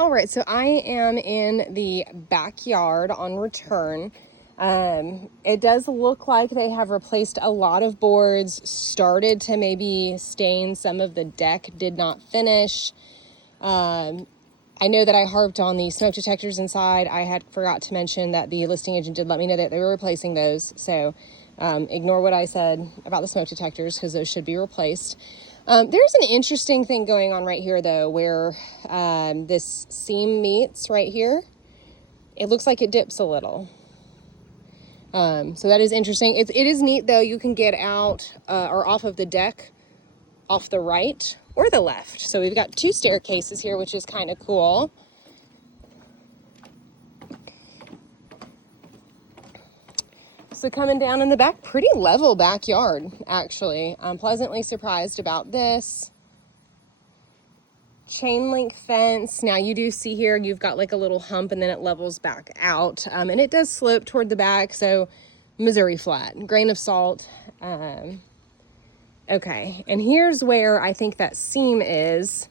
All right, so I am in the backyard on return. It does look like they have replaced a lot of boards, started to maybe stain some of the deck, did not finish. I know that I harped on the smoke detectors inside. I had forgot to mention that the listing agent did let me know that they were replacing those. So ignore what I said about the smoke detectors because those should be replaced. There's an interesting thing going on right here, though, where this seam meets right here. It looks like it dips a little. So that is interesting. It is neat, though. You can get out or off of the deck off the right or the left. So we've got two staircases here, which is kind of cool. So coming down in the back, pretty level backyard, actually. I'm pleasantly surprised about this. Chain link fence. Now you do see here, you've got like a little hump and then it levels back out. And it does slope toward the back, so Missouri flat, grain of salt. Okay, and here's where I think that seam is.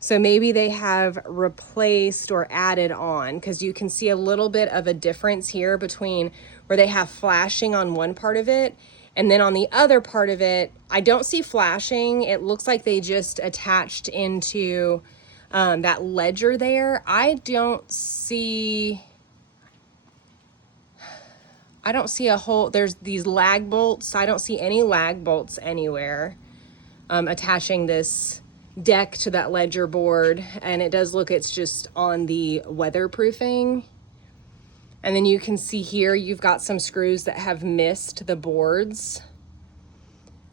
So maybe they have replaced or added on, because you can see a little bit of a difference here between where they have flashing on one part of it and then on the other part of it, I don't see flashing. It looks like they just attached into that ledger there. I don't see a whole, there's these lag bolts. I don't see any lag bolts anywhere attaching this deck to that ledger board. And it does look, it's just on the weatherproofing. And then you can see here, you've got some screws that have missed the boards.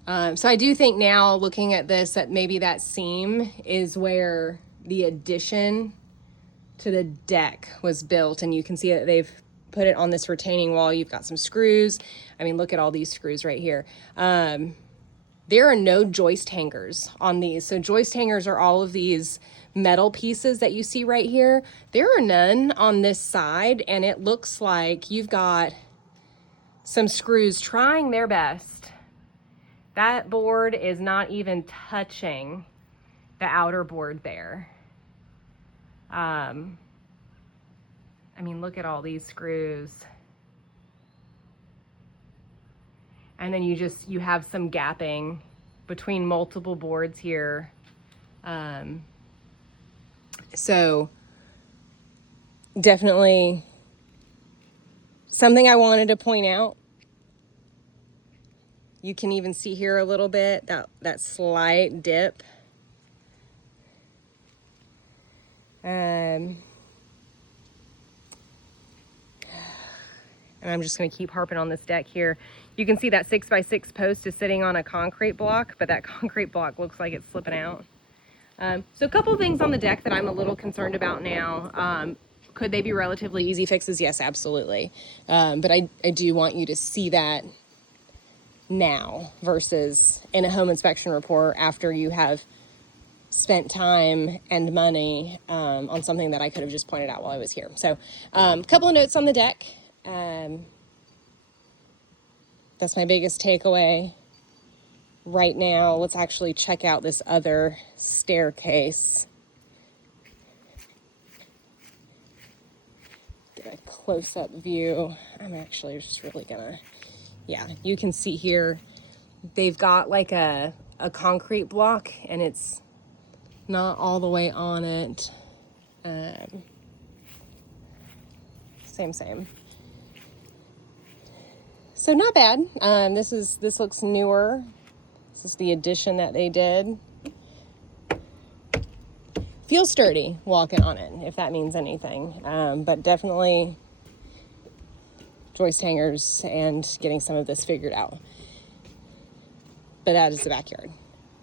So I do think now looking at this, that maybe that seam is where the addition to the deck was built. And you can see that they've put it on this retaining wall. You've got some screws. I mean, look at all these screws right here. There are no joist hangers on these. So joist hangers are all of these metal pieces that you see right here. There are none on this side, and it looks like you've got some screws trying their best. That board is not even touching the outer board there. I mean, look at all these screws. And then you have some gapping between multiple boards here. So definitely something I wanted to point out. You can even see here a little bit, that slight dip. And I'm just going to keep harping on this deck here. You can see that 6x6 post is sitting on a concrete block, but that concrete block looks like it's slipping out. So a couple of things on the deck that I'm a little concerned about now. Could they be relatively easy fixes? Yes, absolutely. But I do want you to see that now versus in a home inspection report after you have spent time and money on something that I could have just pointed out while I was here. So a couple of notes on the deck. That's my biggest takeaway right now. Let's actually check out this other staircase. Get a close-up view. I'm actually just really gonna, yeah, you can see here, they've got like a concrete block and it's not all the way on it. Same. So not bad. This looks newer. This is the addition that they did. Feels sturdy walking on it, if that means anything. But definitely joist hangers and getting some of this figured out. But that is the backyard.